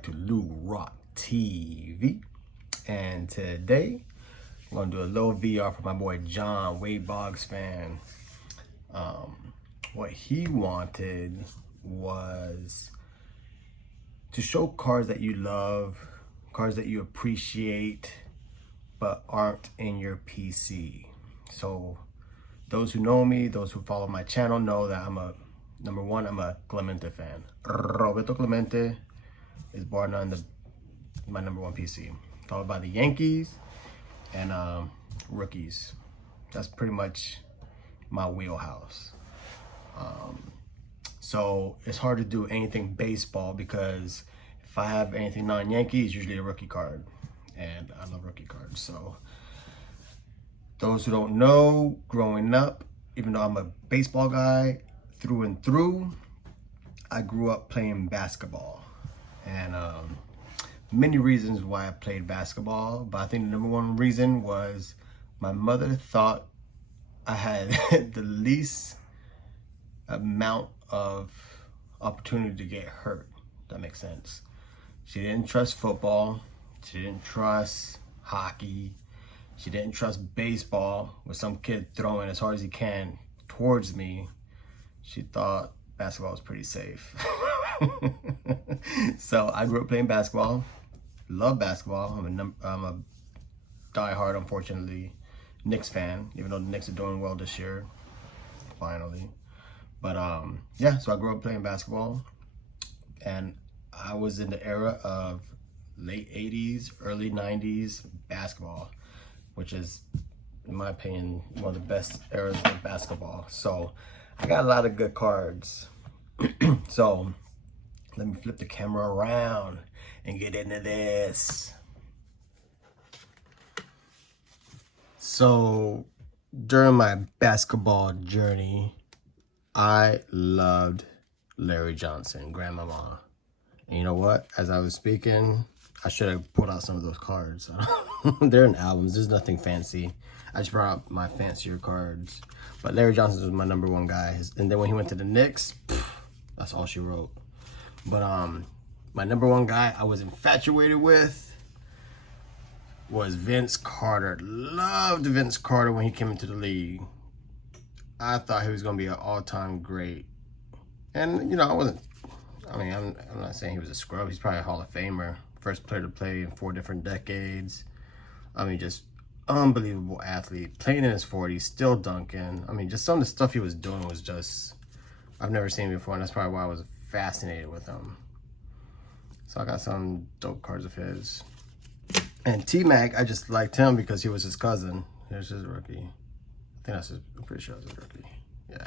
back to Lou Rock TV. And today, I'm going to do a little VR for my boy John, way Boggs fan. What he wanted was to show cards that you love, cards that you appreciate, but aren't in your PC. So those who know me, those who follow my channel know that I'm a Clemente fan. Roberto Clemente is bar none my number one PC, followed by the Yankees and rookies. That's pretty much my wheelhouse. So it's hard to do anything baseball because if I have anything non-Yankee, it's usually a rookie card, and I love rookie cards. So those who don't know, growing up, even though I'm a baseball guy through and through, I grew up playing basketball, and many reasons why I played basketball, but I think the number one reason was my mother thought I had the least amount of opportunity to get hurt. That makes sense. She didn't trust football. She didn't trust hockey. She didn't trust baseball with some kid throwing as hard as he can towards me. She thought basketball was pretty safe. So I grew up playing basketball. Love basketball. I'm a diehard, unfortunately, Knicks fan, even though the Knicks are doing well this year, finally. But yeah, so I grew up playing basketball, and I was in the era of late 80s, early 90s basketball, which is, in my opinion, one of the best eras of basketball. So I got a lot of good cards. So let me flip the camera around and get into this. So during my basketball journey, I loved Larry Johnson, Grandmama. And you know what? As I was speaking, I should have pulled out some of those cards. They're in albums. There's nothing fancy. I just brought out my fancier cards. But Larry Johnson was my number one guy. And then when he went to the Knicks, that's all she wrote. But my number one guy I was infatuated with was Vince Carter. Loved Vince Carter when he came into the league. I thought he was going to be an all-time great. And, you know, I'm not saying he was a scrub. He's probably a Hall of Famer. First player to play in 4 different decades. I mean, just unbelievable athlete. Playing in his 40s, still dunking. I mean, just some of the stuff he was doing was just, I've never seen before, and that's probably why I was fascinated with him. So I got some dope cards of his. And T-Mac, I just liked him because he was his cousin. Here's his rookie. I think that's his, I'm pretty sure that's his rookie. Yeah.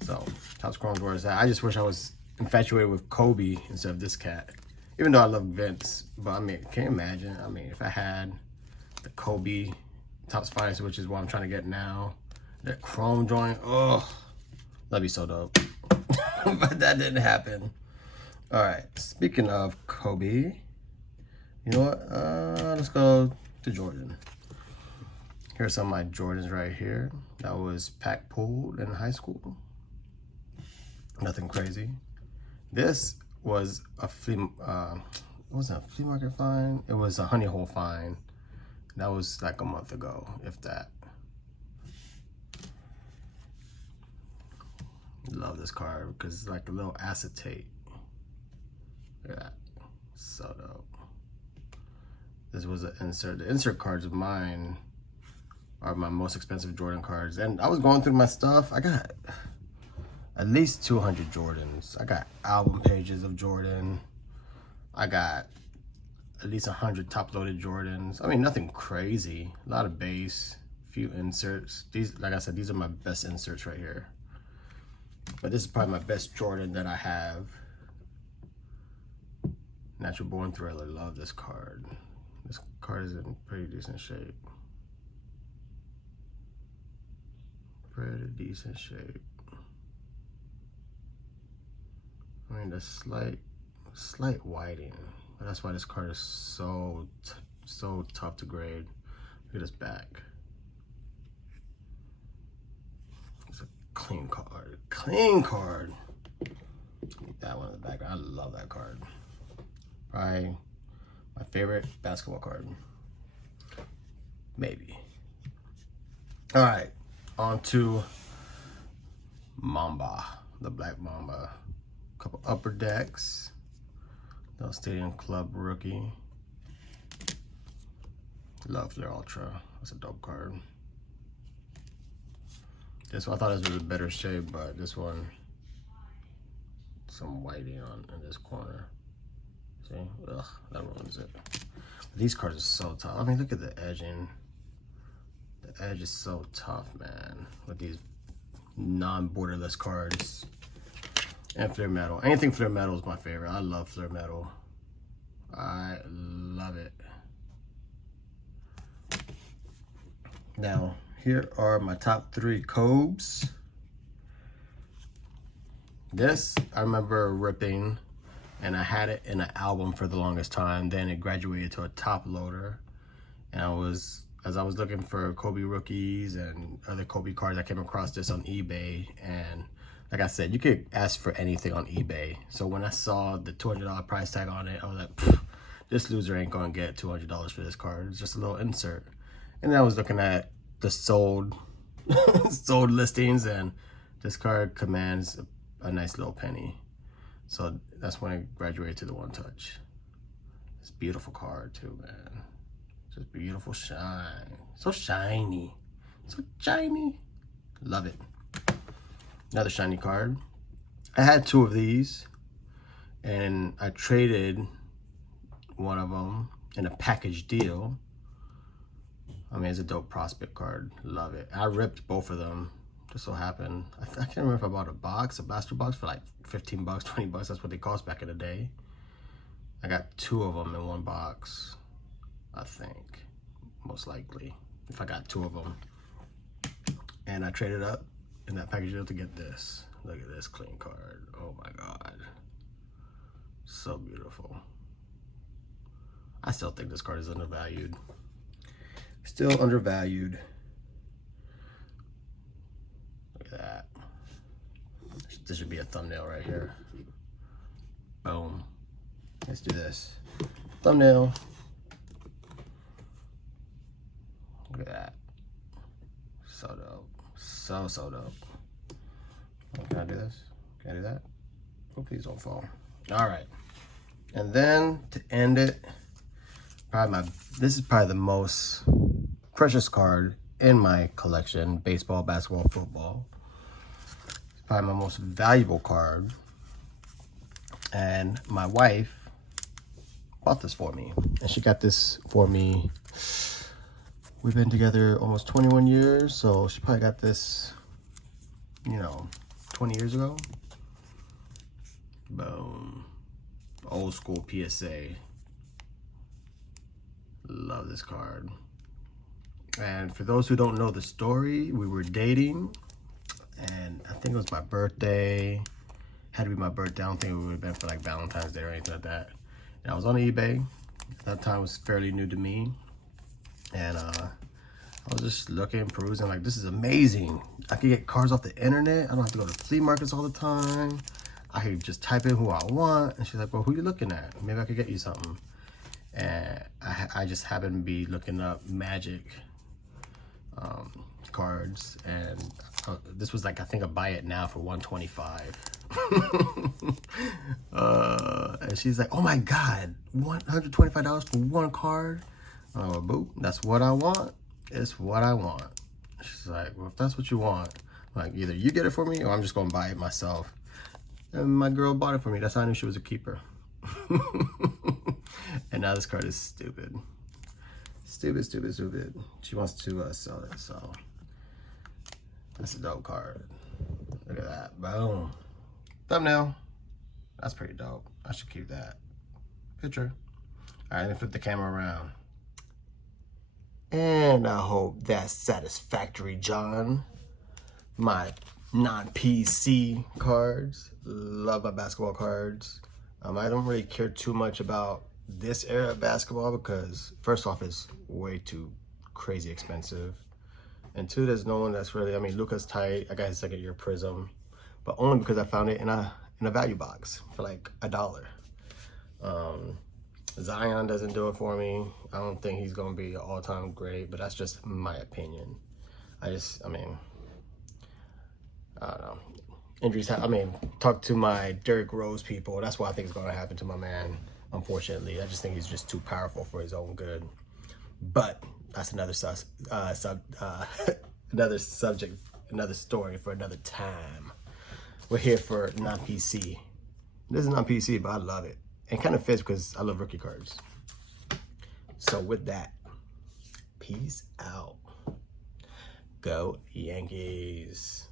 So, Topps Chrome's where it's at. I just wish I was infatuated with Kobe instead of this cat. Even though I love Vince. But I mean, can you imagine? I mean, if I had the Kobe Topps Finest, which is what I'm trying to get now, that Chrome drawing, oh, that'd be so dope. But that didn't happen. All right, speaking of Kobe, you know what? Let's go to Jordan. Here's some of my Jordans right here. That was pack pooled in high school. Nothing crazy. This was a it wasn't a flea market find. It was a honey hole find. That was like a month ago, if that. Love this card because it's like a little acetate. Look at that. So dope. This was an insert. The insert cards of mine are my most expensive Jordan cards. And I was going through my stuff. I got at least 200 Jordans. I got album pages of Jordan. I got at least 100 top-loaded Jordans. I mean, nothing crazy. A lot of base, few inserts. These, like I said, these are my best inserts right here. But this is probably my best Jordan that I have. Natural Born Thriller. Love this card. This card is in pretty decent shape. Pretty decent shape. I mean, the slight whiting, but that's why this card is so tough to grade. Look at this back. It's a clean card. Clean card. That one in the back. I love that card. Probably my favorite basketball card. Maybe. All right, on to Mamba, the Black Mamba. Couple upper decks. No Stadium Club rookie. Love Flare Ultra. That's a dope card. This one I thought this was a better shape, but this one, some whiting on in this corner. See? Ugh, that ruins it. These cards are so tough. I mean, look at the edging. The edge is so tough, man. With these non-borderless cards. And Flare Metal. Anything Flare Metal is my favorite. I love Flare Metal. I love it. Now, here are my top 3 Cobes. This, I remember ripping, and I had it in an album for the longest time. Then it graduated to a top loader. And as I was looking for Kobe rookies and other Kobe cards, I came across this on eBay. And like I said, you could ask for anything on eBay. So when I saw the $200 price tag on it, I was like, this loser ain't gonna get $200 for this card. It's just a little insert. And then I was looking at the sold listings, and this card commands a nice little penny. So that's when it graduated to the One Touch. It's a beautiful card too, man. Just beautiful shine. So shiny. So shiny. Love it. Another shiny card. I had 2 of these, and I traded one of them in a package deal. I mean, it's a dope prospect card. Love it. I ripped both of them. Just so happened. I can't remember if I bought a blaster box for like 15 bucks, 20 bucks. That's what they cost back in the day. I got 2 of them in one box, I think, most likely, if I got 2 of them. And I traded up in that package deal to get this. Look at this clean card. Oh my God. So beautiful. I still think this card is undervalued. Still undervalued. Look at that. This should be a thumbnail right here. Boom. Let's do this. Thumbnail. Look at that. So dope. So dope. Oh, can I do this? Can I do that? Oh, please don't fall. All right. And then to end it, this is probably the most precious card in my collection: baseball, basketball, football. It's probably my most valuable card. And my wife bought this for me. And she got this for me. We've been together almost 21 years, so she probably got this, 20 years ago. Boom. Old school PSA. Love this card. And for those who don't know the story, we were dating, and I think it was my birthday. Had to be my birthday. I don't think it would have been for like Valentine's Day or anything like that. And I was on eBay. At that time, it was fairly new to me. And I was just looking, perusing, like, this is amazing. I could get cards off the internet. I don't have to go to flea markets all the time. I could just type in who I want. And she's like, well, who you looking at? Maybe I could get you something. And I just happened to be looking up Magic cards. And this was like, I think, a buy it now for $125. And she's like, oh my God, $125 for one card? Oh, boo, that's what I want. It's what I want. She's like, well, if that's what you want, like, either you get it for me or I'm just gonna buy it myself. And my girl bought it for me. That's how I knew she was a keeper. And now this card is stupid. Stupid. She wants to sell it, so that's a dope card. Look at that, boom. Thumbnail. That's pretty dope. I should keep that. Picture. All right, let me flip the camera around. And I hope that's satisfactory, John. My non-PC cards. Love my basketball cards. I don't really care too much about this era of basketball because, first off, it's way too crazy expensive. And two, there's no one that's really, Luka's tight. I got his second year Prism, but only because I found it in a value box for like $1. Zion doesn't do it for me. I don't think he's going to be an all-time great, but that's just my opinion. I mean, I don't know. Injuries, talk to my Derrick Rose people. That's what I think is going to happen to my man, unfortunately. I just think he's just too powerful for his own good. But that's another another subject, another story for another time. We're here for non-PC. This is non-PC, but I love it. It kind of fits because I love rookie cards. So with that, peace out. Go Yankees.